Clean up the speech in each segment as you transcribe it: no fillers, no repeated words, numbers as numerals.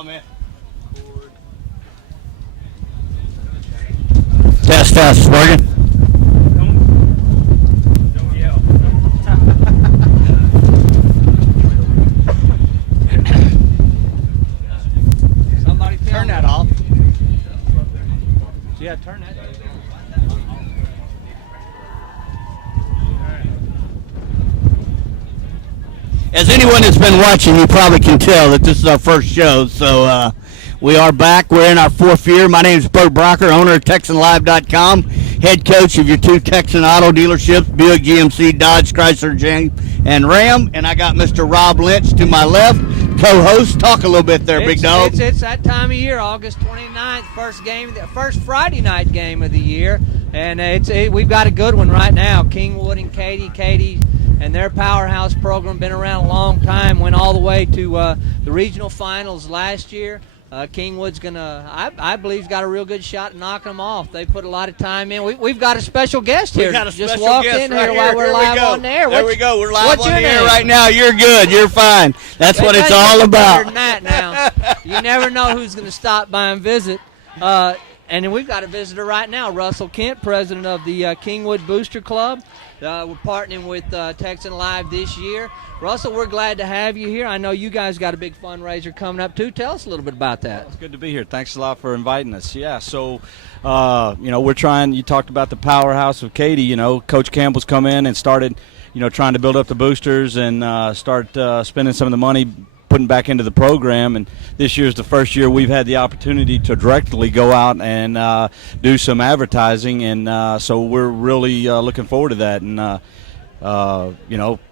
on, man. Test, Morgan. Don't yell. Somebody Turn that off. Yeah, turn that. As anyone that's been watching, you probably can tell that this is our first show. So we are back. We're in our fourth year. My name is Bert Brocker, owner of TexanLive.com, head coach of your two Texan auto dealerships, Buick, GMC, Dodge, Chrysler, Jeep, and Ram. And I got Mr. Rob Lynch to my left, co-host. Talk a little bit there, big dog. It's that time of year, August 29th, first Friday night game of the year. And we've got a good one right now. Kingwood and Katy and their powerhouse program, been around a long time, went all the way to the regional finals last year. Kingwood's I believe, got a real good shot at knocking them off. They put a lot of time in. We've got a special guest here. We got a just special walked guest in right here while we're live on the air. There we go. We're live what's on your the air name? right now. You're good. You're fine. That's what it's all Better about. than that now. You never know who's going to stop by and visit. And then we've got a visitor right now, Russell Kent, president of the Kingwood Booster Club. We're partnering with Texan Live this year. Russell, we're glad to have you here. I know you guys got a big fundraiser coming up, too. Tell us a little bit about that. It's good to be here. Thanks a lot for inviting us. Yeah, so, we're trying – you talked about the powerhouse of Katy. Coach Campbell's come in and started, trying to build up the boosters and start spending some of the money putting back into the program, and this year's the first year we've had the opportunity to directly go out and do some advertising, and so we're really looking forward to that, and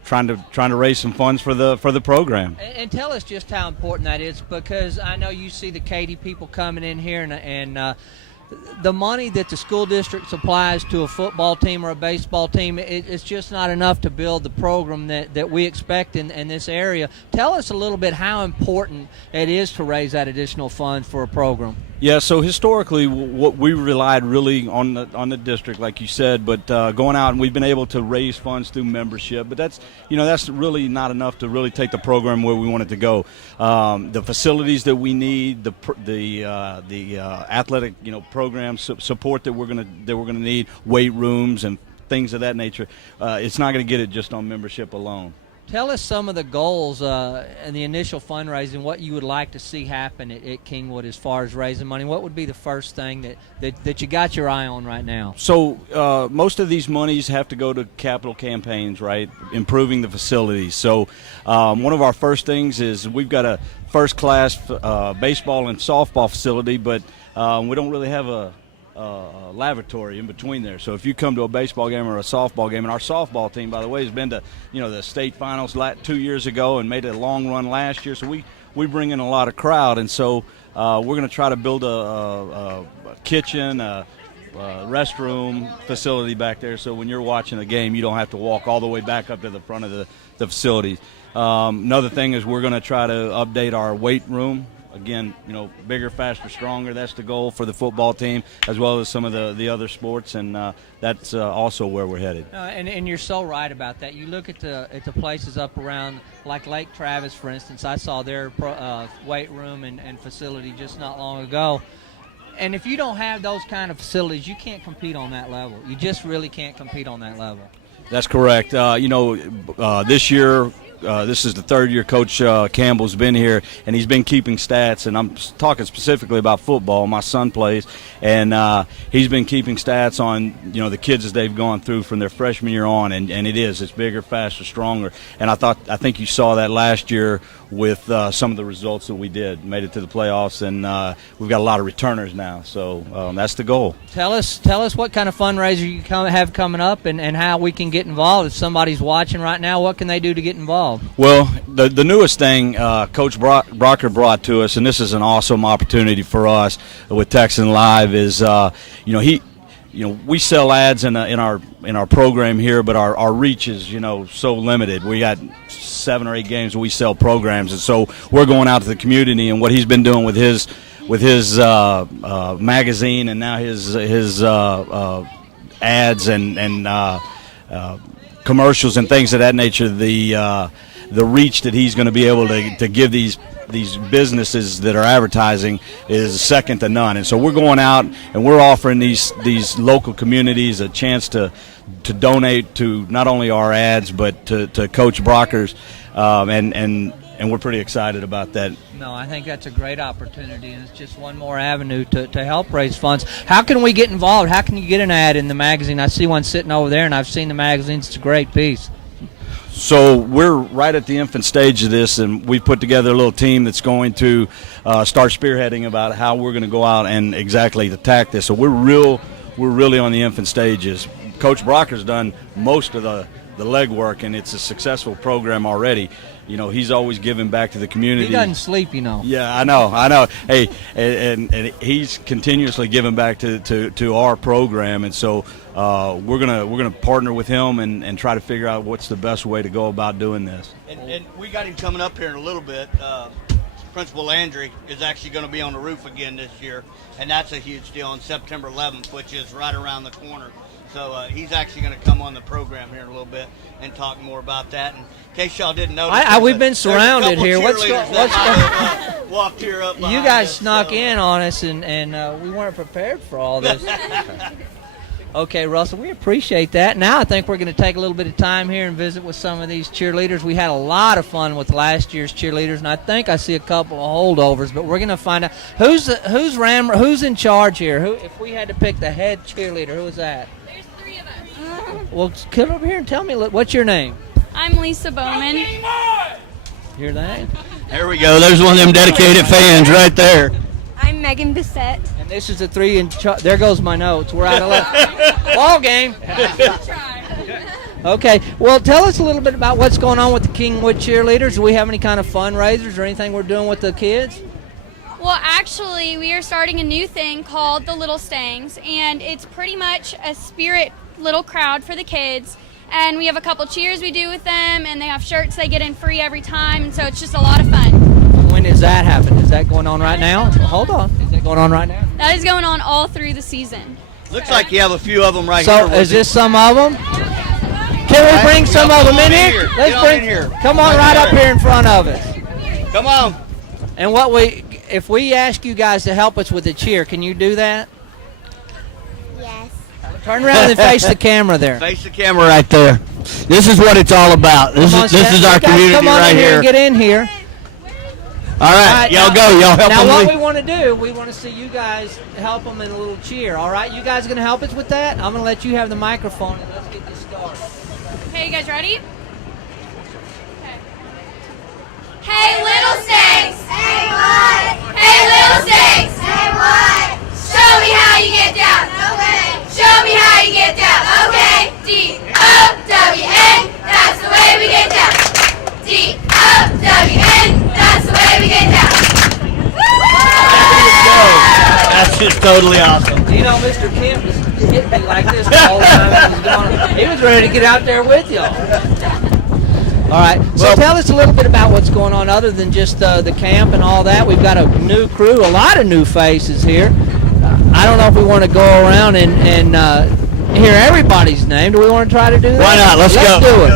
trying to raise some funds for the program. And tell us just how important that is, because I know you see the Katy people coming in here, and the money that the school district supplies to a football team or a baseball team, it's just not enough to build the program that we expect in this area. Tell us a little bit how important it is to raise that additional funds for a program. Yeah, so historically, what we relied really on the district, like you said, but going out and we've been able to raise funds through membership. But that's really not enough to really take the program where we want it to go. The facilities that we need, the athletic programs support that we're gonna need, weight rooms and things of that nature. It's not going to get it just on membership alone. Tell us some of the goals and the initial fundraising, what you would like to see happen at Kingwood as far as raising money. What would be the first thing that you got your eye on right now? So most of these monies have to go to capital campaigns, right, improving the facilities. So one of our first things is we've got a first-class baseball and softball facility, but we don't really have a lavatory in between there. So if you come to a baseball game or a softball game, and our softball team, by the way, has been to the state finals 2 years ago and made a long run last year, so we bring in a lot of crowd, and so we're going to try to build a kitchen, a restroom facility back there, so when you're watching a game you don't have to walk all the way back up to the front of the facility. Another thing is we're going to try to update our weight room. Again, bigger, faster, stronger. That's the goal for the football team, as well as some of the other sports, and that's also where we're headed. And you're so right about that. You look at the places up around, like Lake Travis, for instance. I saw their weight room and facility just not long ago. And if you don't have those kind of facilities, you can't compete on that level. You just really can't compete on that level. That's correct. This year, this is the third year Coach Campbell's been here, and he's been keeping stats, and I'm talking specifically about football. My son plays, and he's been keeping stats on the kids as they've gone through from their freshman year on, and it's bigger, faster, stronger. And I think you saw that last year with some of the results that we made it to the playoffs, and we've got a lot of returners now, so that's the goal. Tell us what kind of fundraiser you have coming up, and how we can get involved. If somebody's watching right now, what can they do to get involved? Well, the newest thing Coach Brocker brought to us, and this is an awesome opportunity for us with Texan Live, is we sell ads in our program here, but our reach is so limited. We got 7 or 8 games where we sell programs, and so we're going out to the community, and what he's been doing with his magazine and now his ads and commercials and things of that nature. the reach that he's going to be able to give these businesses that are advertising is second to none. And so we're going out and we're offering these local communities a chance to donate to not only our ads but to Coach Brocker's, and we're pretty excited about that. No, I think that's a great opportunity, and it's just one more avenue to help raise funds. How can we get involved? How can you get an ad in the magazine? I see one sitting over there, and I've seen the magazines. It's a great piece. So we're right at the infant stage of this, and we put together a little team that's going to start spearheading about how we're going to go out and exactly attack this. So we're really on the infant stages. Coach Brocker's done most of the legwork, and it's a successful program already. You know, he's always giving back to the community. He doesn't sleep, you know. Yeah, I know. Hey, and he's continuously giving back to our program, and so we're gonna partner with him and try to figure out what's the best way to go about doing this. And we got him coming up here in a little bit. Principal Landry is actually going to be on the roof again this year, and that's a huge deal on September 11th, which is right around the corner. So he's actually going to come on the program here in a little bit and talk more about that. And in case y'all didn't know, we've been surrounded here. What's going on? Walked here up. You guys snuck in on us, and we weren't prepared for all this. Okay, Russell, we appreciate that. Now I think we're going to take a little bit of time here and visit with some of these cheerleaders. We had a lot of fun with last year's cheerleaders, and I think I see a couple of holdovers. But we're going to find out who's in charge here. Who, if we had to pick the head cheerleader, who is that? There's 3 of us. Well, come over here and tell me what's your name. I'm Lisa Bowman. Hear that? There we go. There's one of them dedicated fans right there. I'm Megan Bissett. And this is the 3 in charge. There goes my notes. We're out of luck. Ball game. Okay. Well, tell us a little bit about what's going on with the Kingwood cheerleaders. Do we have any kind of fundraisers or anything we're doing with the kids? Well, actually, we are starting a new thing called the Little Stangs, and it's pretty much a spirit little crowd for the kids. And we have a couple cheers we do with them, and they have shirts they get in free every time, and so it's just a lot of fun. When does that happen? Is that going on right now? Hold on. Is that going on right now? That is going on all through the season. Looks like you have a few of them right here. So is this some of them? Can we bring some of them in here? Let's bring here. Come on right up here in front of us. Come on. And if we ask you guys to help us with the cheer, can you do that? Yes. Turn around and face the camera there. Face the camera right there. This is what it's all about. This is our community come on right in here. here. Get in here. All right, y'all now, go. Y'all help now them. Now what we want to do, we want to see you guys help them in a little cheer. All right, you guys going to help us with that? I'm going to let you have the microphone and let's get this started. Okay, you guys ready? Okay. Hey, Little Stangs! Hey, what? Hey, Little Stangs! Hey, what? Show me how you get down. Okay. Show me how you get down. Okay. D-O-W-N. That's the way we get down. D-O-W-N. That's the way we get down. That's just totally awesome. You know, Mr. Kemp just hit me like this all the time. He was ready to get out there with y'all. All right, so tell us a little bit about what's going on other than just the camp and all that. We've got a new crew, a lot of new faces here. I don't know if we want to go around and hear everybody's name. Do we want to try to do that? Why not? Let's go. do it.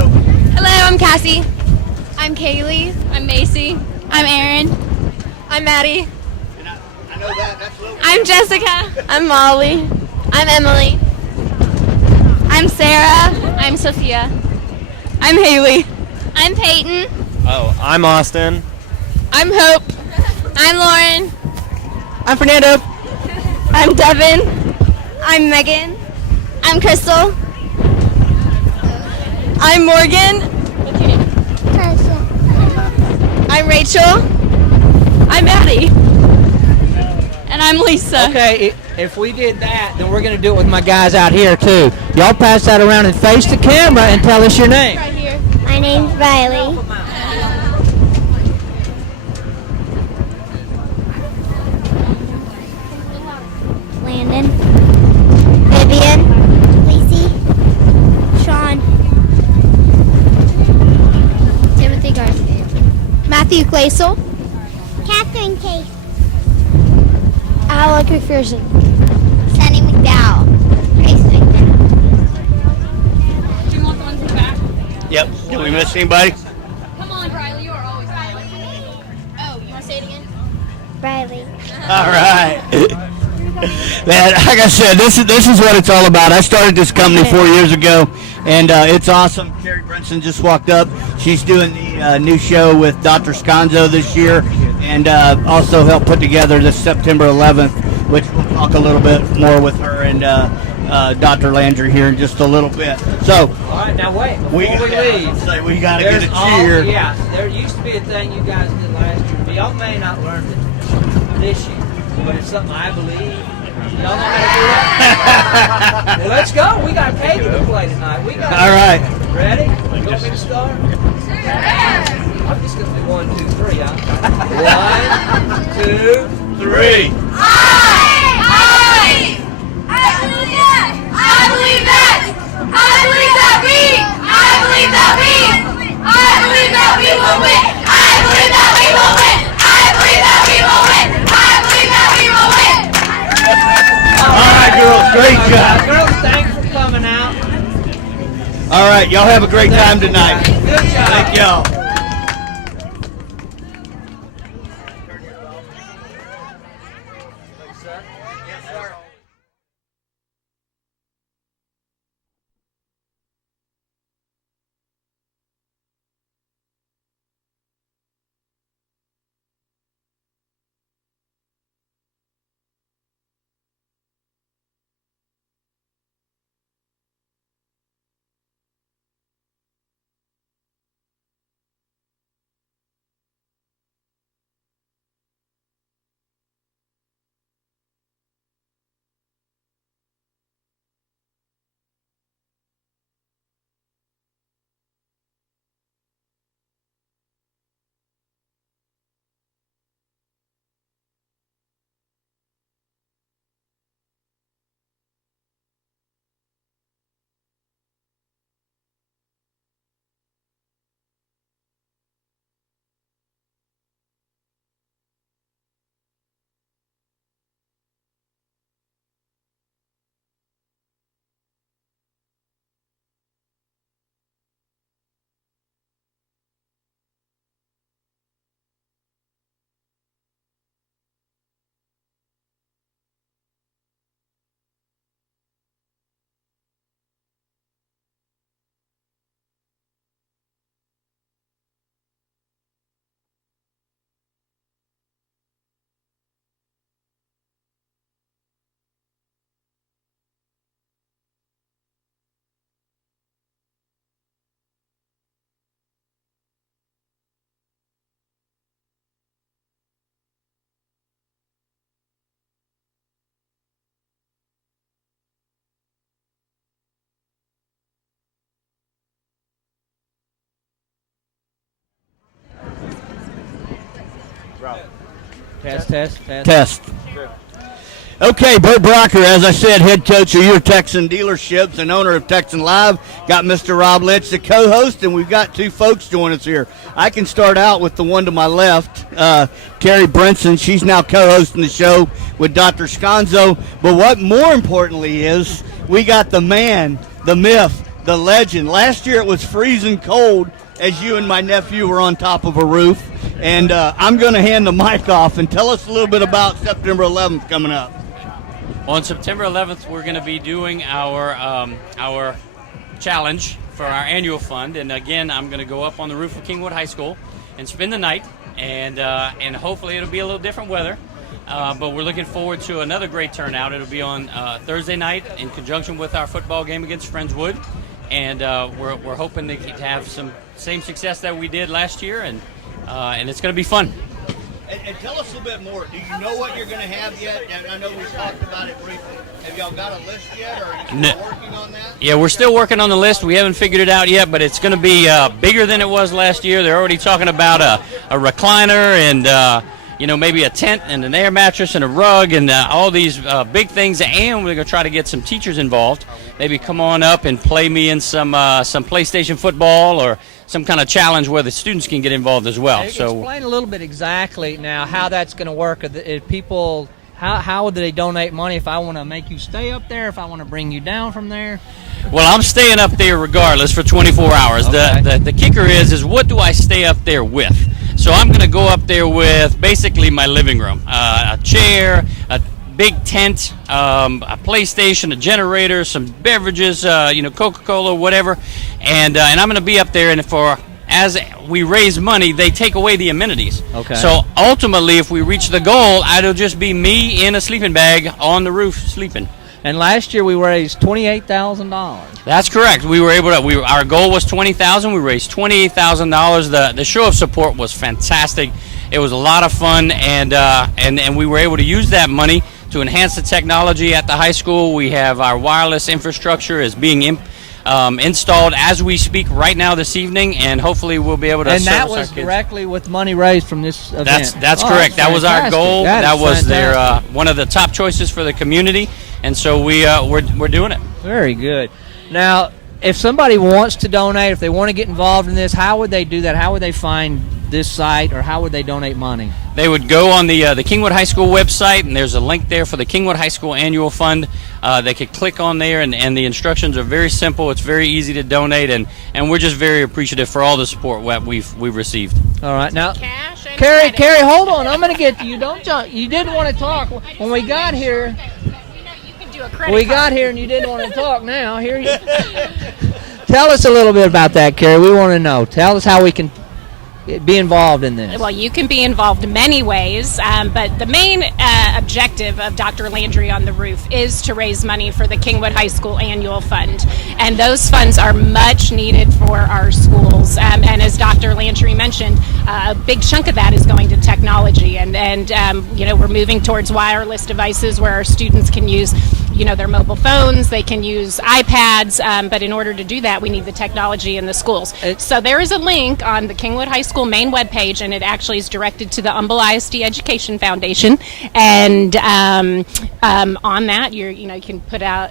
Hello, I'm Cassie. I'm Kaylee. I'm Macy. I'm Erin. I'm Maddie. I know that. That's Logan. I'm Jessica. I'm Molly. I'm Emily. I'm Sarah. I'm Sophia. I'm Haley. I'm Peyton. Oh, I'm Austin. I'm Hope. I'm Lauren. I'm Fernando. I'm Devin. I'm Megan. I'm Crystal. I'm Morgan. What's your name? I'm Rachel. I'm Maddie. And I'm Lisa. Okay, if we did that, then we're going to do it with my guys out here, too. Y'all pass that around and face the camera and tell us your name. Right here. My name's Riley. Landon. Vivian. Lacey. Sean. Timothy Garfield. Matthew Claisel. Catherine Case. Alec McPherson. Sunny McDowell. Grace McDowell. Do you want the ones in the back? Yep. Did we miss anybody? Come on. Riley. All right. Man, like I said, this is what it's all about. I started this company 4 years ago, and it's awesome. Carrie Brinson just walked up. She's doing the new show with Dr. Sconzo this year, and also helped put together this September 11th, which we'll talk a little bit more with her and Dr. Landry here in just a little bit. So, All right, now wait. Before we leave, we got to get a there's cheer. Yeah, there used to be a thing you guys did last year. But y'all may not learn it this year, but it's something I believe. Y'all know how to do that? Well, let's go. We got Katy to play tonight. We got. All right. Ready? You want me to start? I'm just going to do 1, 2, 3. 1, 2, 3. All right, girls, great job. Girls, thanks for coming out. All right, y'all have a great time tonight. Good job. Thank y'all. Test. Okay, Bert Brocker, as I said, head coach of your Texan dealerships and owner of Texan Live. Got Mr. Rob Lynch, the co-host, and we've got two folks joining us here. I can start out with the one to my left, Carrie Brinson. She's now co-hosting the show with Dr. Sconzo. But what more importantly is we got the man, the myth, the legend. Last year it was freezing cold as you and my nephew were on top of a roof. And I'm going to hand the mic off and tell us a little bit about September 11th coming up. On September 11th, we're going to be doing our challenge for our annual fund. And again, I'm going to go up on the roof of Kingwood High School and spend the night. And hopefully it'll be a little different weather. But we're looking forward to another great turnout. It'll be on Thursday night in conjunction with our football game against Friendswood. And we're hoping to have some same success that we did last year. And it's going to be fun. And tell us a little bit more. Do you know what you're going to have yet? I know we talked about it briefly. Have y'all got a list yet, or are you still working on that? Yeah, we're still working on the list. We haven't figured it out yet, but it's going to be bigger than it was last year. They're already talking about a recliner and maybe a tent and an air mattress and a rug and all these big things. And we're going to try to get some teachers involved. Maybe come on up and play me in some PlayStation football or some kind of challenge where the students can get involved as well. So explain a little bit exactly now how that's going to work. If people, how would they donate money if I want to make you stay up there, if I want to bring you down from there? Well, I'm staying up there regardless for 24 hours. Okay. The kicker is what do I stay up there with? So I'm going to go up there with basically my living room, a chair, a big tent, a PlayStation, a generator, some beverages, Coca-Cola, whatever, and I'm going to be up there. And as we raise money, they take away the amenities. Okay. So ultimately, if we reach the goal, it'll just be me in a sleeping bag on the roof sleeping. And last year we raised $28,000. That's correct. We were able to. Our goal was $20,000. We raised $28,000. The show of support was fantastic. It was a lot of fun, and we were able to use that money to enhance the technology at the high school. We have our wireless infrastructure is being installed as we speak right now this evening, and hopefully we'll be able to. And service that our was kids. Directly with money raised from this event. That's correct. That was our goal. That was their one of the top choices for the community, and so we're doing it. Very good. Now, if somebody wants to donate, if they want to get involved in this, how would they do that? How would they find this site, or how would they donate money? They would go on the Kingwood High School website, and there's a link there for the Kingwood High School Annual Fund. They could click on there, and the instructions are very simple. It's very easy to donate, and we're just very appreciative for all the support we've received. All right, now, Carrie, hold on. I'm going to get to you. Don't jump. You didn't want to talk when we got here. We got here, and you didn't want to talk. Now here you. Tell us a little bit about that, Carrie. We want to know. Tell us how we can be involved in this. Well, you can be involved in many ways, but the main objective of Dr. Landry on the Roof is to raise money for the Kingwood High School Annual Fund, and those funds are much needed for our schools. And as Dr. Landry mentioned, a big chunk of that is going to technology, and we're moving towards wireless devices where our students can use their mobile phones, they can use iPads, but in order to do that, we need the technology in the schools. So there is a link on the Kingwood High School main webpage, and it actually is directed to the Humble ISD Education Foundation. And on that, you can put out,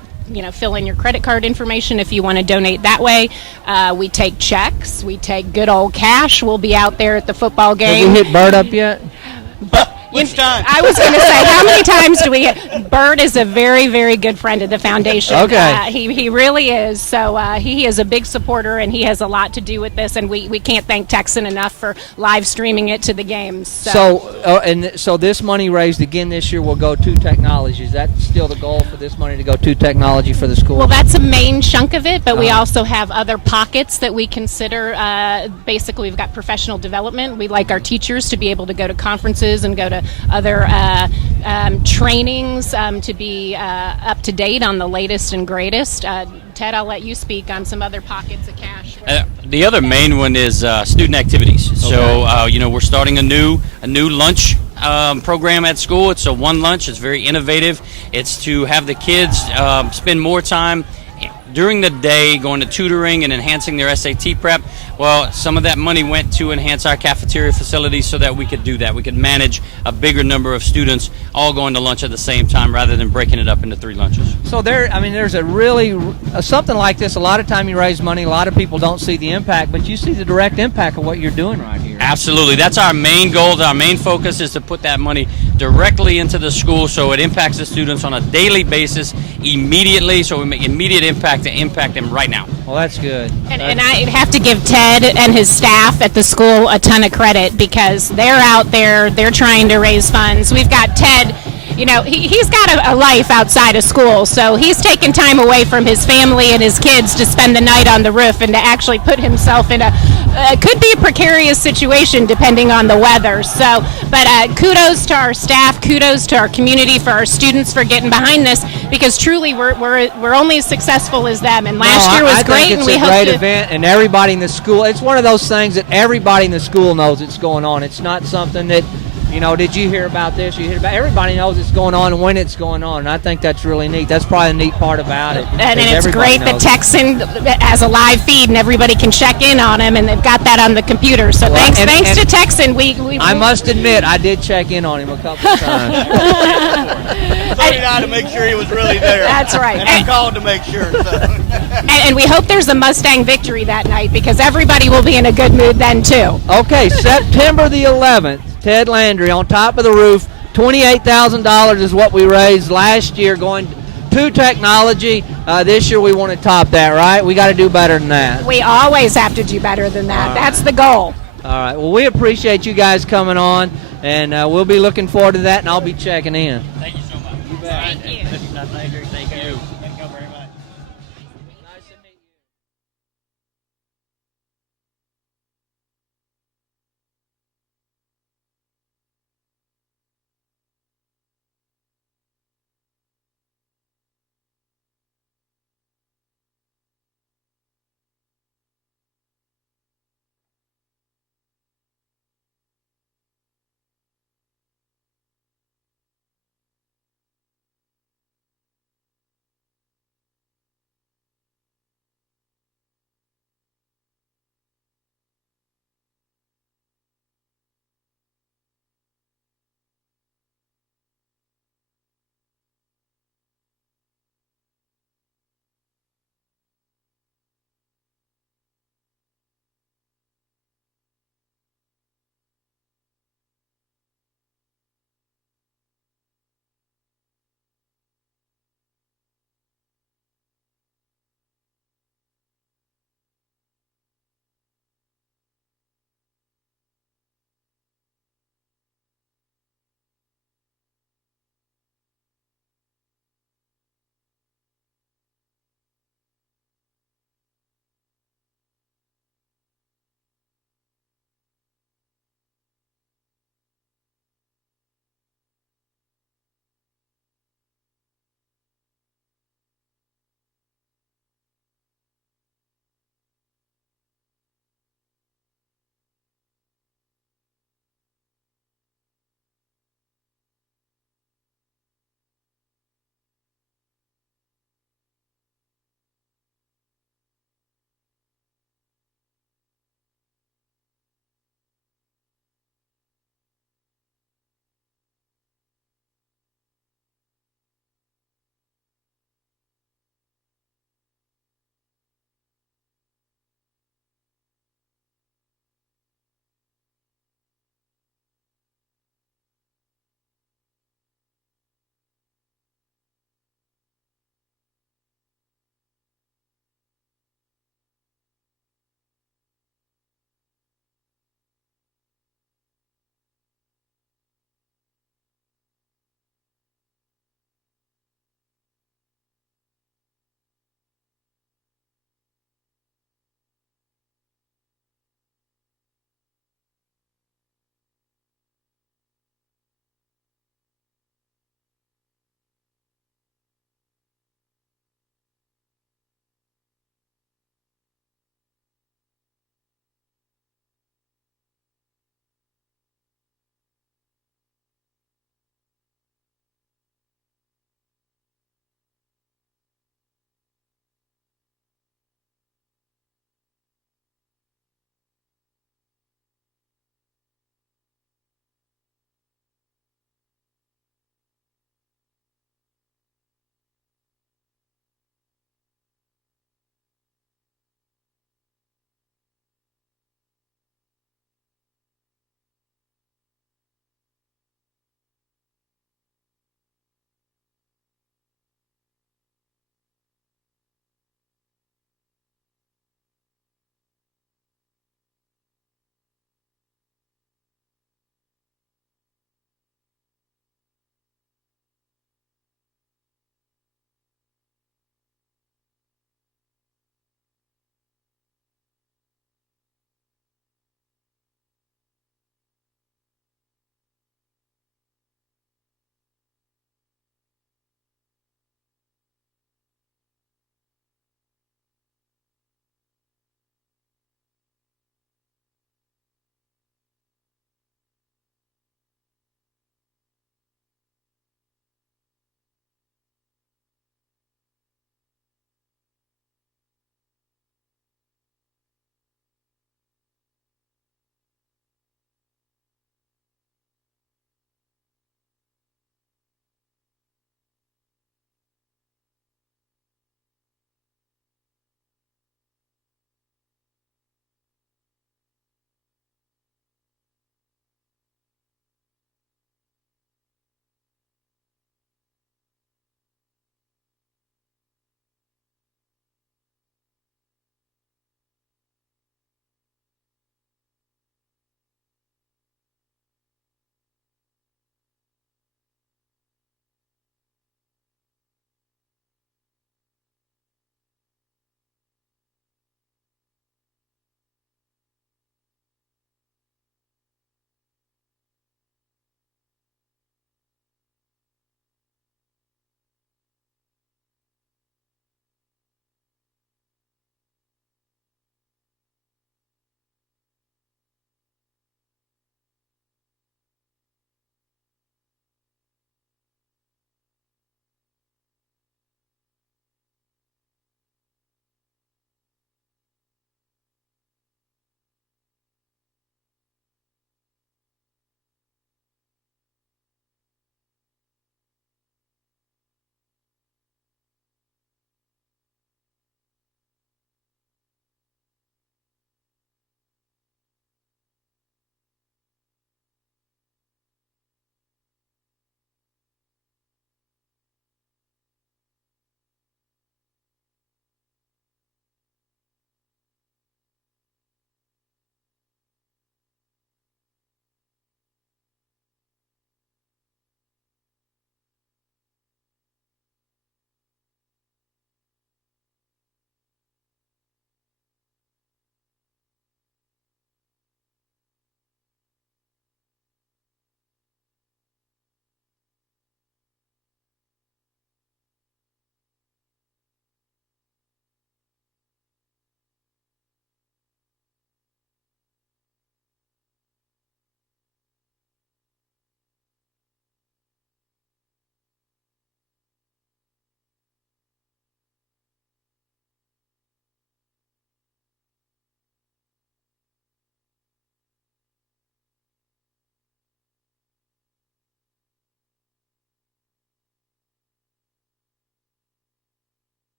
fill in your credit card information if you want to donate that way. We take checks. We take good old cash. We'll be out there at the football game. Have we hit Bird up yet? Which time? I was going to say, how many times do we get? Bird is a very, very good friend of the foundation. Okay. He really is. So he is a big supporter, and he has a lot to do with this, and we can't thank Texan enough for live streaming it to the games. So this money raised again this year will go to technology. Is that still the goal for this money to go to technology for the school? Well, that's a main chunk of it, but we also have other pockets that we consider. Basically, we've got professional development. We like our teachers to be able to go to conferences and go to other trainings to be up to date on the latest and greatest. Ted, I'll let you speak on some other pockets of cash. The other main one is student activities. Okay. So we're starting a new lunch program at school. It's a one lunch. It's very innovative. It's to have the kids spend more time during the day going to tutoring and enhancing their SAT prep. Well, some of that money went to enhance our cafeteria facilities so that we could do that. We could manage a bigger number of students all going to lunch at the same time rather than breaking it up into 3 lunches. So there's a really something like this. A lot of time you raise money, a lot of people don't see the impact, but you see the direct impact of what you're doing right here. Absolutely. That's our main goal. Our main focus is to put that money directly into the school so it impacts the students on a daily basis immediately, so we make immediate impact to impact them right now. Well, that's good. And I have to give Ted and his staff at the school a ton of credit because they're out there, they're trying to raise funds. We've got Ted, he's got a life outside of school, so he's taken time away from his family and his kids to spend the night on the roof and to actually put himself in could be a precarious situation depending on the weather. So, but kudos to our staff, kudos to our community, for our students for getting behind this, because truly we're only as successful as them. And last year was great, and we hope it's a great event, and everybody in the school. It's one of those things that everybody in the school knows it's going on. It's not something that. Did you hear about this? You hear about everybody knows it's going on and when it's going on, and I think that's really neat. That's probably the neat part about it. And it's great that Texan has a live feed and everybody can check in on him, and they've got that on the computer. So thanks to Texan. I must admit, I did check in on him a couple of times. So did I, to make sure he was really there. That's right. And I called to make sure. So. And we hope there's a Mustang victory that night, because everybody will be in a good mood then too. Okay, September the 11th. Ted Landry on top of the roof. $28,000 is what we raised last year going to technology. This year we want to top that, right? We got to do better than that. We always have to do better than that. That's the goal. All right. Well, we appreciate you guys coming on, and we'll be looking forward to that, and I'll be checking in. Thank you so much. Thank you. Thank you.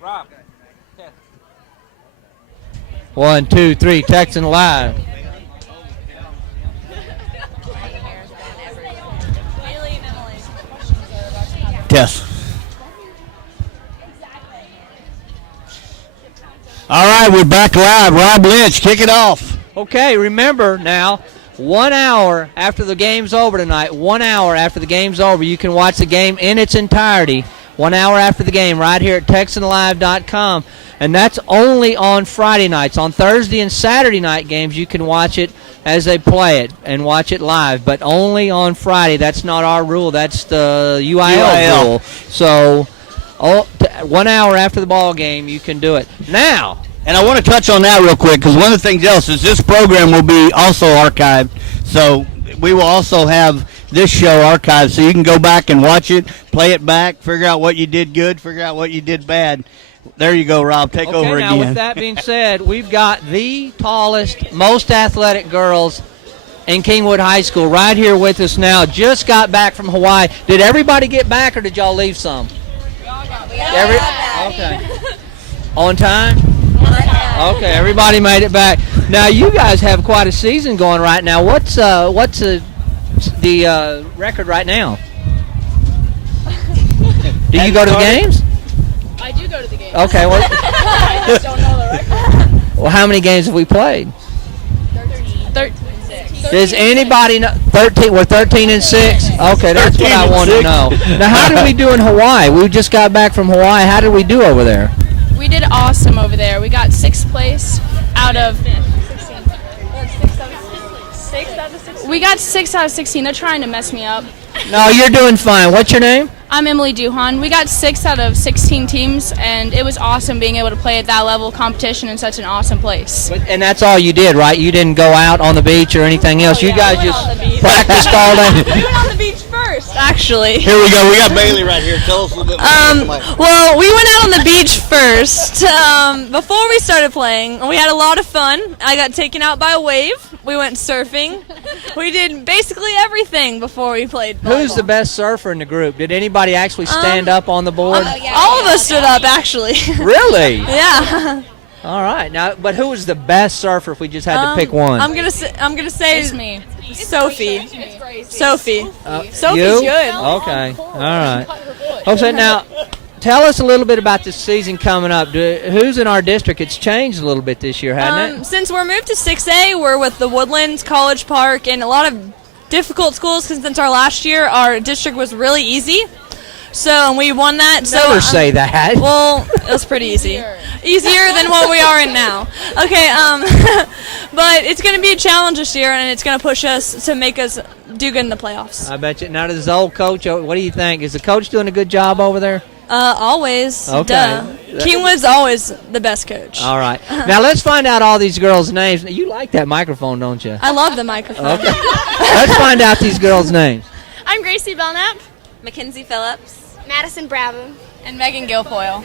Rob. 1, 2, 3, Texan Live. Test. All right, we're back live. Rob Lynch, kick it off. Okay, remember now, 1 hour after the game's over tonight, 1 hour after the game's over, you can watch the game in its entirety. 1 hour after the game right here at TexanLive.com. And that's only on Friday nights. On Thursday and Saturday night games, you can watch it as they play it and watch it live, but only on Friday. That's not our rule. That's the UIL rule. So 1 hour after the ball game, you can do it. Now, and I want to touch on that real quick because one of the things else is this program will be also archived. So we will also have this show archived so you can go back and watch it, play it back, figure out what you did good, figure out what you did bad. There you go, Rob. Take over now, again. with that being said, we've got the tallest, most athletic girls in Kingwood High School right here with us now. Just got back from Hawaii. Did everybody get back or did y'all leave some? We all got back. Okay. On time? Okay, everybody made it back. Now, you guys have quite a season going right now. What's the record right now? Do you go to the games? I do go to the games. Okay, well, I just don't know the record. well, how many games have we played? 13. Does anybody know? 13. We're 13 and 6. Okay, that's what I want to know. Now, how did we do in Hawaii? We just got back from Hawaii. How did we do over there? We did awesome over there. We got 6th place out of 16. We got 6 out of 16. They're trying to mess me up. No, you're doing fine. What's your name? I'm Emily Duhan. We got 6 out of 16 teams, and it was awesome being able to play at that level of competition in such an awesome place. And that's all you did, right? You didn't go out on the beach or anything else. You guys just practiced all day. We went on the beach first, actually. Here we go. We got Bailey right here. Tell us a little bit more. Well, we went out on the beach first before we started playing. We had a lot of fun. I got taken out by a wave. We went surfing. We did basically everything before we played volleyball. Who's the best surfer in the group? Did anybody actually stand up on the board? All of us stood up, actually. Really? Yeah. All right. Now, but who was the best surfer if we just had to pick one? I'm gonna say It's me. Sophie. Sophie. Sophie's you? good. Okay. All right. Okay. Now, tell us a little bit about this season coming up. Who's in our district? It's changed a little bit this year, hasn't it? Since we're moved to 6A, we're with the Woodlands, College Park, and a lot of difficult schools. Because since our last year, our district was really easy. So, and we won that. Never say that. Well, it was pretty easy. Easier than what we are in now. Okay, but it's going to be a challenge this year, and it's going to push us to make us do good in the playoffs. I bet you. Now, does the old coach, what do you think? Is the coach doing a good job over there? Always. Okay. Duh. Kingwood's always the best coach. All right. Now, let's find out all these girls' names. You like that microphone, don't you? I love the microphone. Okay. Let's find out these girls' names. I'm Gracie Belknap. Mackenzie Phillips. Madison Bravo. And Megan Guilfoyle.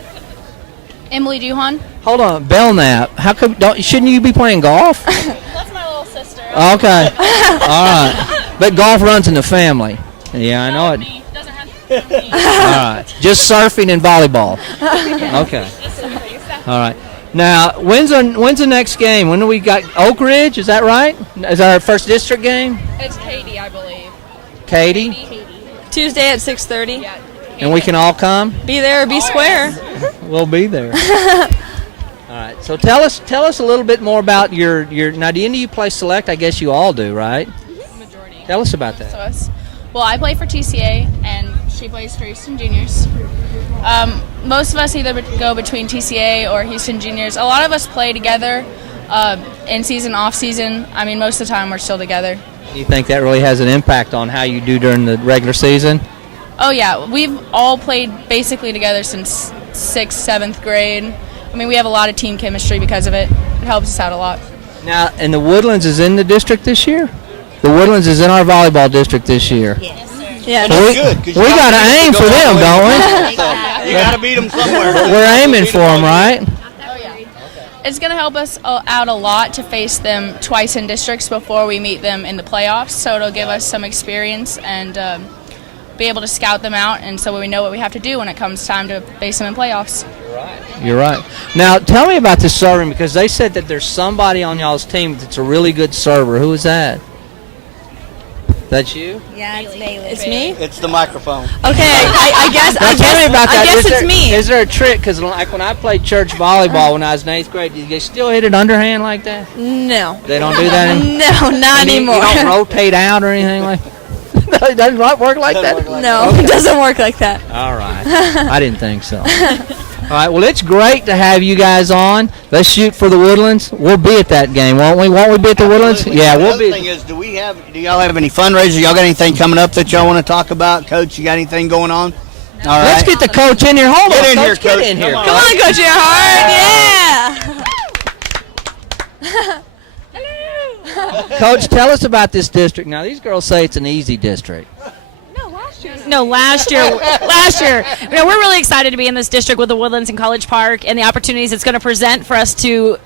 Emily Duhan. Hold on, Belknap. How come? Shouldn't you be playing golf? That's my little sister. Okay. All right. But golf runs in the family. Yeah, I know it. All right. Just surfing and volleyball. Okay. All right. Now, when's the next game? When do we got Oak Ridge? Is that right? Is that our first district game? It's Katy, I believe. Katy? Tuesday at 6:30. Yeah. And we can all come? Be there or be square. We'll be there. All right. So tell us a little bit more about your now. Do any of you play select? I guess you all do, right? Majority. Tell us about that. So us. Well, I play for TCA, and she plays for Houston Juniors. Most of us either go between TCA or Houston Juniors. A lot of us play together in season, off season. I mean, most of the time we're still together. Do you think that really has an impact on how you do during the regular season? Oh, yeah. We've all played basically together since 6th, 7th grade. I mean, we have a lot of team chemistry because of it. It helps us out a lot. Now, and the Woodlands is in the district this year? The Woodlands is in our volleyball district this year. Yes, sir. Yeah. That's good. 'Cause We got to aim for them, don't we? You got to beat them somewhere. We're aiming for them, right? Oh, yeah. It's going to help us out a lot to face them twice in districts before we meet them in the playoffs. So it'll give us some experience, and be able to scout them out, and so we know what we have to do when it comes time to face them in playoffs. You're right. Now, tell me about the serving, because they said that there's somebody on y'all's team that's a really good server. Who is that? That's you? Yeah, it's Bailey. It's me? It's the microphone. Okay, I guess Tell me about that. I guess it's me. Is there a trick? Because like when I played church volleyball when I was in 8th grade, did they still hit it underhand like that? No. They don't do that anymore? No, not anymore. You don't rotate out or anything like that? It doesn't work like that? No, it doesn't work like that. All right. I didn't think so. All right, well, it's great to have you guys on. Let's shoot for the Woodlands. We'll be at that game, won't we? Won't we be at the Woodlands? Absolutely. Yeah, we'll the be. Other thing is, do y'all have any fundraisers? Y'all got anything coming up that y'all want to talk about? Coach, you got anything going on? All right. Let's get the coach in here. Hold on, Get in here, Coach. Get Coach. in here. Come on, Coach Earhart. Yeah. Coach, tell us about this district. Now, these girls say it's an easy district. No, last year, you know, we're really excited to be in this district with the Woodlands and College Park and the opportunities it's going to present for us to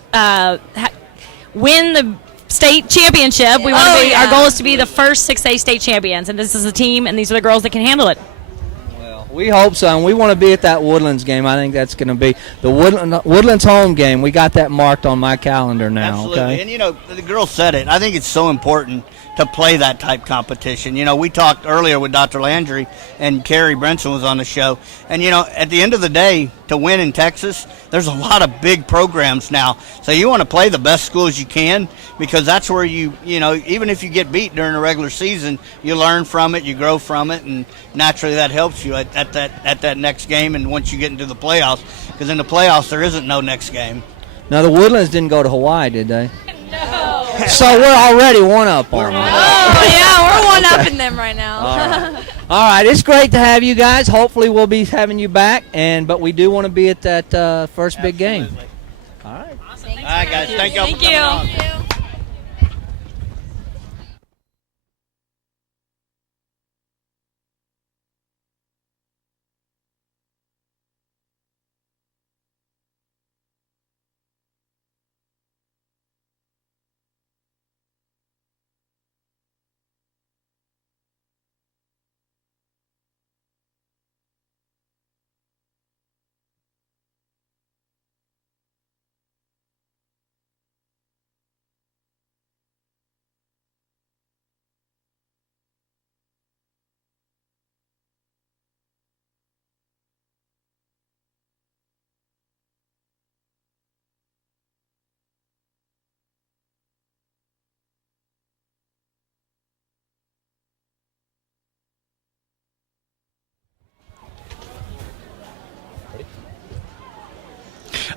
win the state championship. We want to be. Our goal is to be the first 6A state champions, and this is a team, and these are the girls that can handle it. Well, we hope so, and we want to be at that Woodlands game. I think that's going to be the Woodlands home game. We got that marked on my calendar now. Absolutely. Okay. And, you know, the girl said it. I think it's so important to play that type competition. You know, we talked earlier with Dr. Landry, and Carrie Brenson was on the show. And, you know, at the end of the day, to win in Texas, there's a lot of big programs now. So you want to play the best schools you can, because that's where you know, even if you get beat during the regular season, you learn from it, you grow from it, and naturally that helps you at that next game and once you get into the playoffs. Because in the playoffs, there isn't no next game. Now, the Woodlands didn't go to Hawaii, did they? No. So we're already one up on them. Oh, yeah, we're one up in them right now. All right, it's great to have you guys. Hopefully we'll be having you back, but we do want to be at that first big game. All right. All right, guys. Thank y'all for coming on.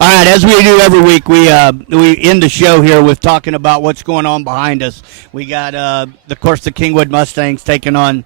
All right, as we do every week, we end the show here with talking about what's going on behind us. We got, of course, the Kingwood Mustangs taking on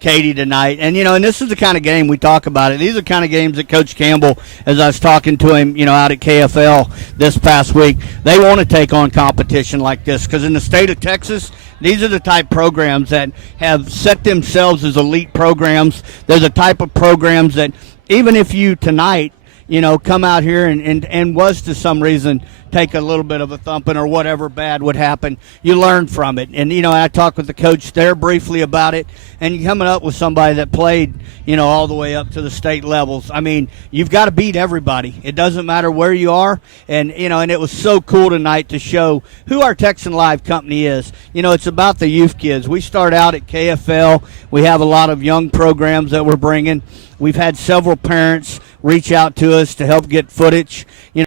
Katy tonight. And, you know, and this is the kind of game we talk about it. These are the kind of games that Coach Campbell, as I was talking to him, you know, out at KFL this past week, they want to take on competition like this, because in the state of Texas, these are the type programs that have set themselves as elite programs. They're the type of programs that even if you tonight, you know, come out here and was to some reason take a little bit of a thumping or whatever bad would happen, you learn from it. And, you know, I talked with the coach there briefly about it, and you're coming up with somebody that played, you know, all the way up to the state levels. I mean, you've got to beat everybody. It doesn't matter where you are. And, you know, and it was so cool tonight to show who our Texan Live company is. You know, it's about the youth kids. We start out at KFL. We have a lot of young programs that we're bringing. We've had several parents reach out to us to help get footage. You know,